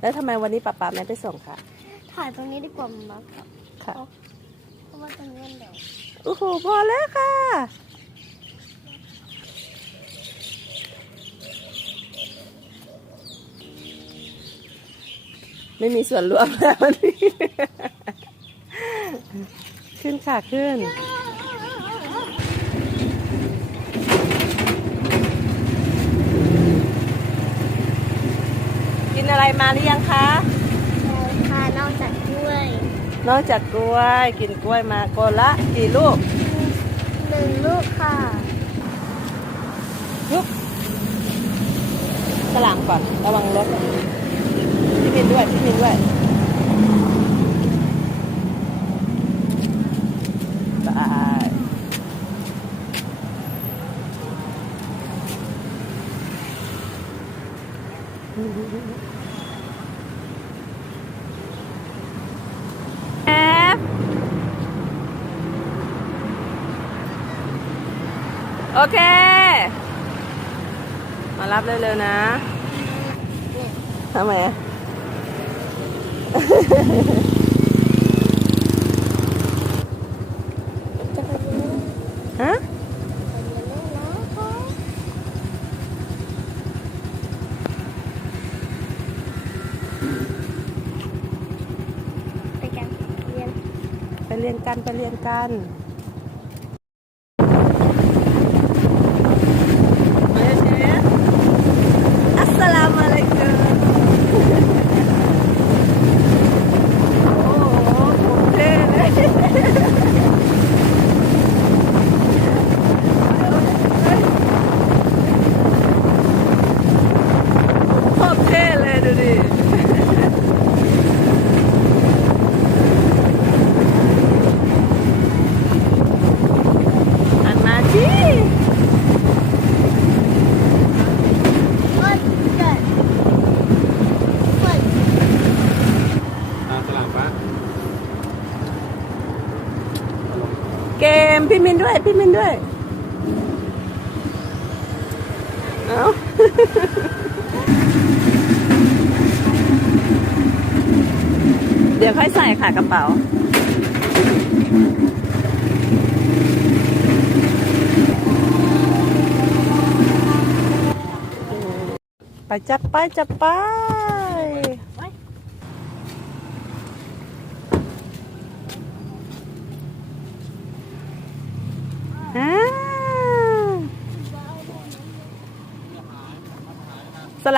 แล้วทำไมวันนี้ป้าป๋าไม่ไปส่งคะถ่ายตรงนี้ดีกว่ามั้งครับค่ะเพราะว่าตรงนี้มันเดี๋ยวโอ้โหพอแล้วค่ะไม่มีส่วนร่วมแล้ววันนี้ ขึ้นค่ะ ขึ้น กินอะไร มาหรือยังคะแล้วค่ะนอกจากด้วยนอกจากกล้วยกินกล้วยมาคนละกี่ลูกหนึ่งลูกค่ะยุบกระหลังก่อนระวังรถพี่มินด้วยพี่มินด้วยไปแอ โอเค มารับเร็วๆนะทำไมอะจะไปเรียนฮะไปเรียนเล่นนะคะไปกันเรียนไปเรียนกันไปเรียนกันมาเชฟอัสสลามุอะลัยกุมโอ้โหผมเท่เลยโคตรเท่เลยดูดิ หันมาสิ ก็เกิดฝน ตามสลามปะ เกมพี่มินด้วย พี่มินด้วย เอาเดี๋ยวค่อยใส่ค่ะกระเป๋า ไปจับไปจับไป Huh?